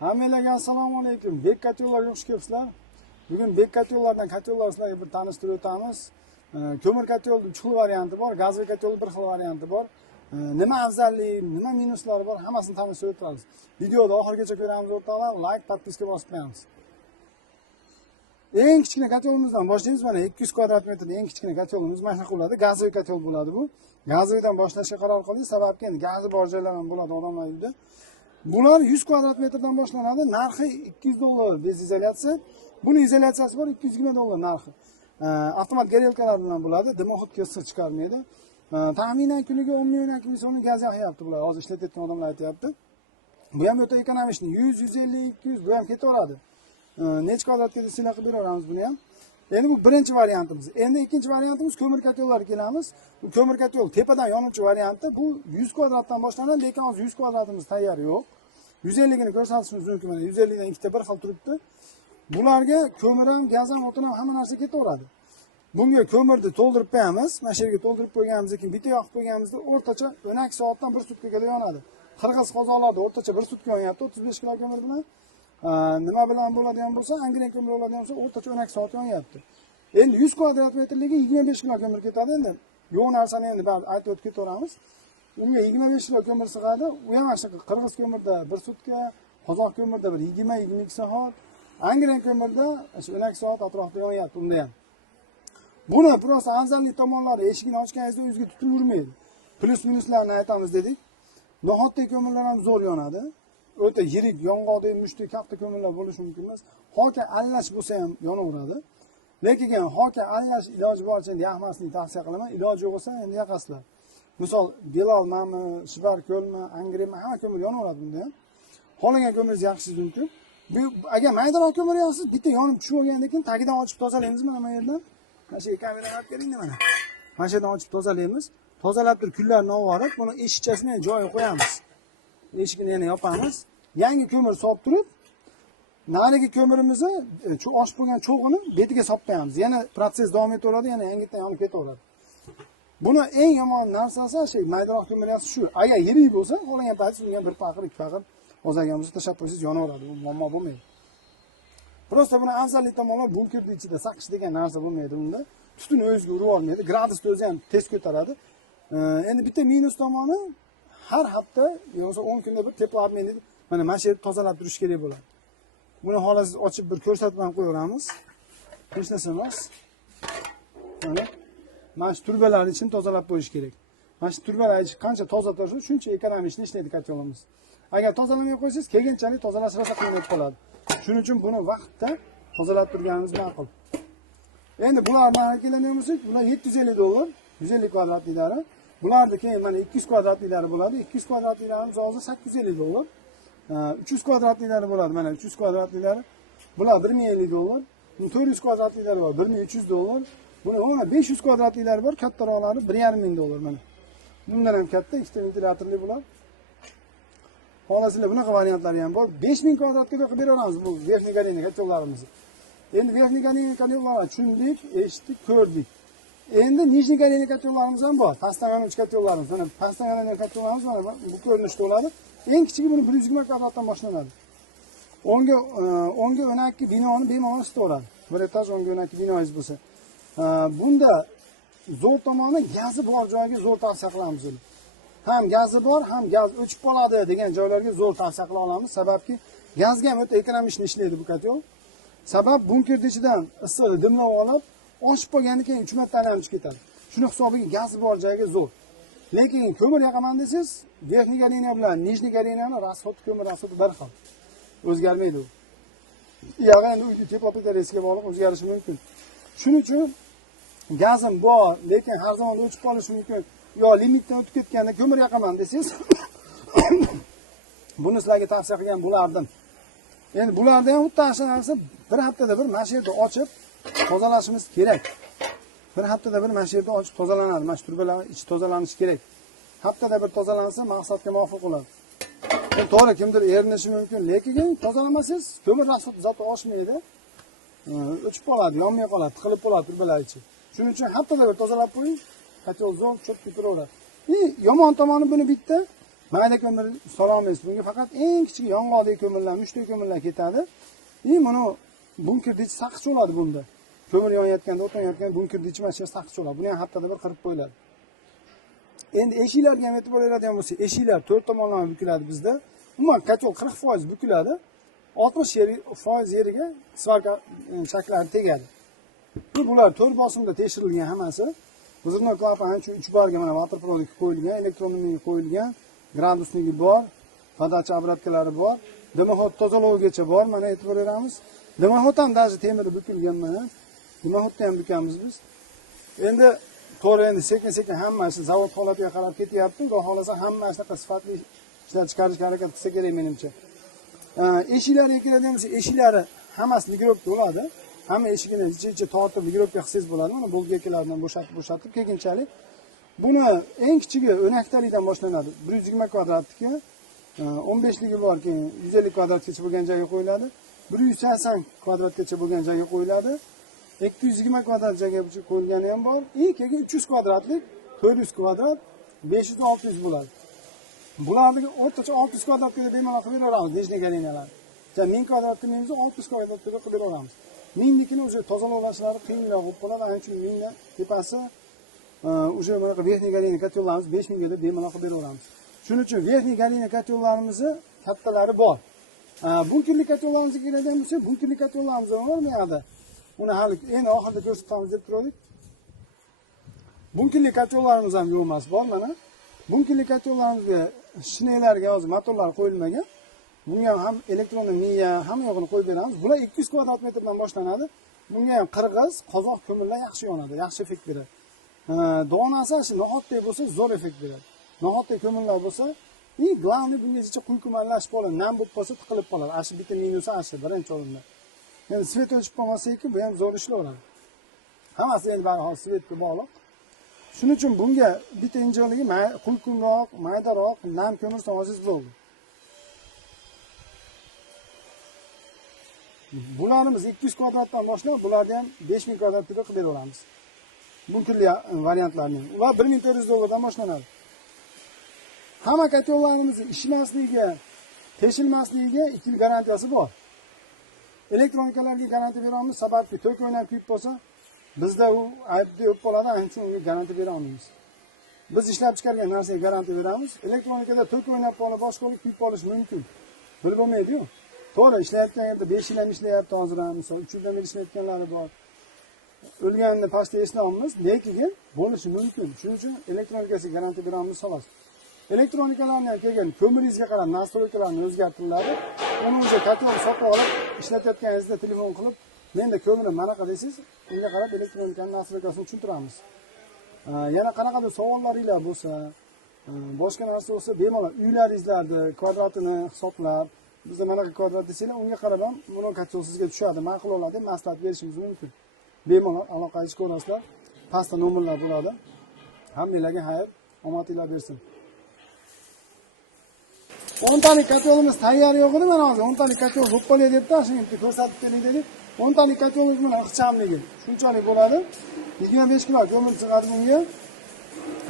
Hammalarga assalomu alaykum. Bek kotyollarga xush kelibsizlar. Bugun bek kotyollardan kotyollar sizlarga bir tanishtirib o'tamiz. Ko'mir kotyol 3 xil varianti bor, gazli kotyol 1 xil varianti bor. Nima afzalligi, nima minuslari bor, hammasini tanishtirib o'tamiz. Videoni oxirigacha ko'ramiz o'rtoqlar. Like, podpiska bosib qo'yamiz. Eng kichkina kotyolimizdan boshlaymiz. Mana 200 kvadrat metrli eng kichkina kotyolimiz mana shunaqa bo'ladi. Gazli kotyol bo'ladi bu. Gazlidan boshlashga qaror qildik, sababki endi gazi bor joylar ham bo'ladi odamlar uyida. Bular 100 kvadrat metrdan boshlanadi. Narxi $200 bez izolyatsiya. Buni izolyatsiyasi bor $220 narxi. Avtomat garelkalar bilan bo'ladi. Dimoxodga issiq chiqarmaydi. Taxminan kuniga 10 million so'mlik gaz yoqyapti bular. Hozir ishlatayotgan odamlar aytayapti. Bu ham o'ta ekonomik. 100, 150, 200 bu ham ketaveradi. Necha kvadratga desanglar qilib beramiz buni ham. Endi bu birinchi variantimiz. Endi ikkinchi variantimiz ko'mir kotyollarga kelamiz. Bu ko'mir kotyol tepadan yonuvchi varianti. Bu 100 kvadratdan boshlanadi, lekin hozir 100 kvadratimiz tayyor yo'q. 150 gini ko'rsatishimiz mumkin. Mana 150 dan ikkita bir xil turibdi. Bularga ko'mir ham, gaz ham, o'tin ham hamma narsa ketaveradi. Bunga ko'mirni to'ldirib qo'yamiz. Mana shu yerga to'ldirib qo'yganimizdan keyin bitta yoqib qo'yganimizda o'rtacha 12 soatdan 1 sutkaga yonadi. Qirg'iz qozonlarda o'rtacha 1 sutka yonyapti 35 kg ko'mir bilan. Nima bilan bo'ladigan bo'lsa, angren ko'mir bo'ladigan bo'lsa, o'rtacha 12 soat yonyapti. Endi 100 kvadrat metrligi 25 kg ko'mir ketadi endi. Yo'q narsani endi baribir aytib o'tib ketaveramiz. Unga 25 kg ko'mir sig'adi. U ham mana qirg'iz ko'mirda 1 sutka, qozoq ko'mirda bir 20-22 soat, angren ko'mirda 12 soat atrofida yonyapti unda ham. Buni prosta afzallik tomonlari eshigini ochganingizda o'zingizga tutib yurmaydi. Plus minuslarni aytamiz dedik. Nohotdek ko'mirlar ham zo'r yonadi. O'ta yirik, yong'oqdek, mushtdek katta ko'mirlar bo'lishi mumkin emas. Hoka allash bo'lsa ham yonaveradi. Lekin hoka allash iloji boricha endi yoqmaslikni tavsiya qilaman. Iloji yo'q bo'lsa endi yoqasizlar. Misol, Belal mami, Shibar ko'lmi, angren hamma ko'mir yonaveradi bunda ham. Xohlagan ko'miringizni yoqishingiz mumkin. Bu agar maydaroq ko'mir yoqsiz, bitta yonib tushib olgandan keyin tagidan ochib tozalaymiz mana bu yerdan. Mana shu kameraga olib keling mana. Mana shu yerdan ochib tozalaymiz. Tozalab turib kunlarni olib, buni eshikchasiga joyiga qo'yamiz. Eshikni yana yopamiz. Yangi ko'mir solib turib, narigi ko'mirimizni shu oshib bo'lgan cho'g'ini betiga solib qo'yamiz. Yana proses davom etaveradi, yana yangidan yonib ketaveradi. Buni eng yomon narsasi shu maydaroq ko'mir yoqsiz shu. Agar yirik bo'lsa, xohlagan paytingiz unga bir paqir, ikki paqir ozaygan bo'lsa tashlab qo'ysangiz yonaveradi. Bu muammo bo'lmaydi. Prosta buni afzallik tomonlar bunkerning ichida saqish degan narsa bo'lmaydi bunda. Tutun o'ziga urib olmaydi. Gradusni o'zi ham tez ko'taradi. Endi bitta minus tomoni har hafta yo'qsa 10 kunda bir teplarmaydi. Mana shu yerni tozalab turish kerak bo'ladi. Buni xohlasangiz ochib bir ko'rsatib ham qo'yaveramiz. Hech narsa emas. Mana shu turbalarni ichini tozalab qo'yish kerak. Mana shu turbalar ichi qancha toza tursa, shuncha ekonomik ishlaydi kotyolimiz. Agar tozalamay qo'ysangiz, kelganchalik tozalash rosa qiynalib qoladi. Shuning uchun buni vaqtda tozalab turganimiz ma'qul. Endi bulardan keladigan bular $750, 150 kvadratliklari. Bularni keyin mana 200 kvadratliklari bo'ladi. 200 kvadratliklarimiz hozir $850. 300 kvadratliklari bo'ladi. Mana 300 kvadratliklari. Bular $1050. 400 kvadratliklari bor, $1300. Buni mana 500 kvadratliklari bor, kattaroqlari $1500 mana. Bundan ham katta, ikkita ventilatorli bular. Xolasizlar bunaqa variantlari ham bor. 5000 kvadratga qilib beramiz bu verniy galeniya kotyollarimizni. Endi verniy galeniya kotyollarni tushundik, eshitdik, ko'rdik. Endi nijniy galeniya kotyollarimiz ham bor. Pastdan yonuvchi kotyollarimiz. Mana pastdan yonuvchi kotyollarimiz mana bu ko'rinishda bo'ladi. Eng kichigi buni 120 kvadratdan boshlanadi. Onga 12 binoni bemalol isitaveradi. Bir etaj onga 12 binoingiz bo'lsa. Bunda zo'r tomoni gazi bor joyga zo'r tavsiya qilamiz. Ham gazi bor, ham gaz o'chib qoladi degan joylarga zo'r tavsiya qila olamiz. Sababki gazga ham o'ta ekonomik ishlaydi bu kotyol. Sabab bunkerning ichidan issiq dimlab olib, oshib qolgandan keyin 3 marta aylanib ketadi. Shuni hisobiga gazi bor joyga zo'r. Lekin ko'mir yoqaman desangiz, verniy galeniya bilan nijniy galeniyani rasxod ko'mir rasxodi bir xil. O'zgarmaydi u. Yog'i endi temperaturaga bog'liq o'zgarishi mumkin. Shuning uchun gazim bor, lekin har zaman o'chib qolishi mumkin. Yo limitdan o'tib ketganda ko'mir yoqaman desangiz, buni sizlarga tavsiya qilgan bo'lardim. Endi bularda ham xuddi shu narsa bir haftada bir mana shu yerda ochib tozalashimiz kerak. Bir haftada bir mana shu yerda ochib tozalanadi. Mana shu turbalar ichi tozalanishi kerak. Haftada bir tozalansa maqsadga muvofiq bo'ladi. To'g'ri kimdir erinishi mumkin, lekin tozalamasangiz ko'mir rasxodi zot oshmaydi. O'chib qoladi, yonmay qoladi, tiqilib qoladi turbalar ichi. Shuning uchun haftada bir tozalab qo'ying. Kotyol zo'r cho'p ketaveradi. Yomon tomoni buni bitta mayda ko'mir sola olmaysiz. Bunga faqat eng kichik yong'oqdek ko'mirlar, mushtdek ko'mirlar ketadi. Mana bunker dich saqich bo'ladi bunda. Ko'mir yonayotganda, o't yonayotganda bunker dich mana shu saqich bo'ladi. Buni ham haftada bir qirib qo'yiladi. Endi eshiklarga ham e'tibor beradigan bo'lsa, eshiklar 4 tomonlama bukiladi bizda. Umuman kotol 40% bukiladi. 60% yeriga svarka shaklari tegadi. Bular 4 bosimda tekshirilgan hammasi. Hozirda klapan shu 3 barga mana waterproduct qo'yilgan, elektronligi qo'yilgan, gradusniki bor, podacha obratkalari bor, dimoxod tozalowgacha bor. Mana e'tibor beramiz. Dimoxod ham даже temirda bukilgan mana. Dimoxodni ham bukamiz biz. Endi to'g'ri endi sekin-sekin hammasi zavod holatiga qarab ketyapti. Xudo xolasa hammasini sifatli ishlab chiqarishga harakat qilsa kerak menimcha. Eshiklarga keladigan bo'lsa, eshiklari hammasi ligrovka bo'ladi. Hamma eshigini ichi tortib ligrovka qilsangiz bo'ladi. Mana bolgakalardan bo'shatib keyinchalik. Buni eng kichigi o'naktalikdan boshlanadi. 120 kvadratga, 15ligi bor, keyin 150 kvadratgacha bo'lgan joyga qo'yiladi. 180 kvadratgacha bo'lgan joyga qo'yiladi. 220 kvadrat joyga qo'yilgani ham bor. Keyin 300 kvadratlik, 400 kvadrat, 500-600 bo'ladi. Bularni o'rtacha 600 kvadratga bemalol qilib beramiz, dejnigalinalar. 1000 kvadratni menimiz 600 kvadratga qilib beramiz. 1000nikini o'zi tozalashlari qiyinroq bo'lib qoladi. Ana shu 1000 ni tepasi o'sha bunaqa verniy galina kotellarimiz 5000 ga bemalol qilib beramiz. Shuning uchun verniy galina kotellarimizni kattalari bor. Bunkerli kotellarimizga keladigan bo'lsa, bunkerli kotellarimiz bor bu yerda. Uni hali endi oxirida ko'rsatamiz deb turdik. Bunkerli kotellarimiz ham yo'q emas, bor mana. Bunkerli kotellarimizga shineylarga hozir motorlar qo'yilmagan. Bunga ham elektron miya hamma yo'g'ini qo'yib beramiz. Bular 200 kvadrat metrdan boshlanadi. Bunga ham qirg'iz, qozoq ko'mirlar yaxshi yonadi, yaxshi effekt beradi. Donasi shu nohotdek bo'lsa, zo'r effekt beradi. Nohotdek ko'mirlar bo'lsa, glавный bunga ichiga quykumanlashib qoladi, nam bo'lib qolsa tiqilib qoladi. Ashi bitta minusi ashi birinchi o'rinda. Endi svet o'chib qolmasa-ki, bu ham zo'r ishlayveradi. Hammasi endi barhol svetga bog'liq. Shuning uchun bunga bitta injiligi quykunroq, maydaroq nam ko'mir solsangiz bo'ladi. Bularimiz 200 kvadratdan boshlab, bularni ham 5000 kvadratga qilib beramiz. Bunkerli variantlarni. Ular $1400 boshlanadi. Hamma kotellarimiz ishmasligiga, teshilmasligiga 2 yil garantiyasi bor. Elektronikalarga garantiya beramiz, sababki tok o'ynab kuyib qolsa, bizda u aybli bo'lib qoladi, shuning uchun unga garantiya bera olmaymiz. Biz ishlab chiqargan narsaga garantiya beramiz. Elektronikada tok o'ynab qolib, boshqa kuyib qolishi mumkin. Bilib bo'lmaydi-ku. To'g'ri, ishlayotgan yerda 5 yil ham ishlayapti hozir ham, misol 3 yildan beri ishlayotganlari bor. O'lganini pastda eslaymiz, lekin bo'lishi mumkin. Shuning uchun elektronikasiga garantiya beramiz xolos. Elektronikalarni kelgan ko'miringizga qarab nastroykalarni o'zgartiriladi. Uni o'zi kotel sotib olib, ishlatayotganingizda telefon qilib, menda ko'mirim manaqa desiz, unga qarab elektronikaning nastroykasini tushuntiramiz. Yana qanaqadir savollaringiz bo'lsa, boshqa narsa bo'lsa, bemalol uylaringizlarni kvadratini hisoblab, bizda manaqa kvadrat desanglar, unga qarab ham buni kotel sizga tushadi, ma'qul bo'ladi deb maslahat berishimiz mumkin. Bemalol aloqa qilib ko'rasizlar. Pastda nomerlar bo'ladi. Hammanglarga xayr, omadinglar bersin. 10 talik kotelimiz tayyor yo'q edi, mana hozir 10 talik kotel bo'lib qolay debdi, shuni ko'rsatib bering dedik. 10 talik kotelimiz bilan ixchamligi shunchalik bo'ladi. 25 kilo ko'mir sig'adi bunga.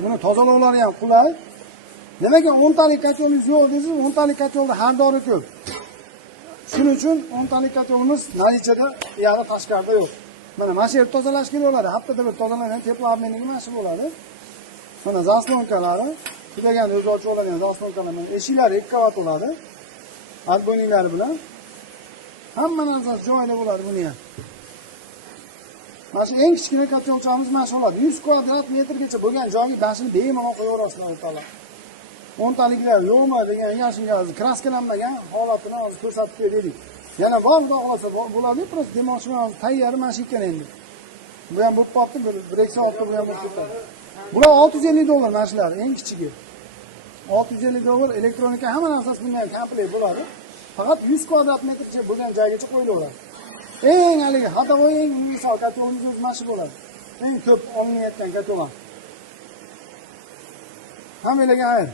Buni tozalovlari ham qulay. Demakki 10 talik kotelingiz yo'q desiz, 10 talik kotelda xaridori ko'p. Shuning uchun 10 talik kotelimiz natijada yana tashqarida yo'q. Mana shu yerni tozalash kerak bo'ladi. Haftada bir tozalangan teploobmenlik mana shu bo'ladi. Mana zaslonkalari, tugagan o'zi ochib oladigan zaslonkalar, eshiklari 2 qavat bo'ladi. Adboyniklari bilan hamma narsasi joyida bo'ladi buni ham. Mana shu eng kichkina kotelchamiz mana shu bo'ladi. 100 kvadrat metrgacha bo'lgan joyga bashini bemalol qo'yaverasizlar o'rtalar. 10 taliklar yo'qmi degan yashinga hozir kraskalanmagan holatini hozir ko'rsatib berdik. Yana bor xudo xolasa bo'ladi, просто demoqchi bo'lamiz, tayyor mana ekan endi. Bu ham bo'lib qolibdi, bir 2 soatda bu ham bo'lib ketadi. Bular $650 mana shular, eng kichigi. $650 elektronika hamma narsasi bundan komplet bo'ladi. Faqat 100 kvadrat metrgacha bo'lgan joygacha qo'yilaveradi. Eng haligi xatovoy eng misol kotelimiz o'zi mana shu bo'ladi. Eng ko'p olinayotgan kotel. Hammalarga xayr.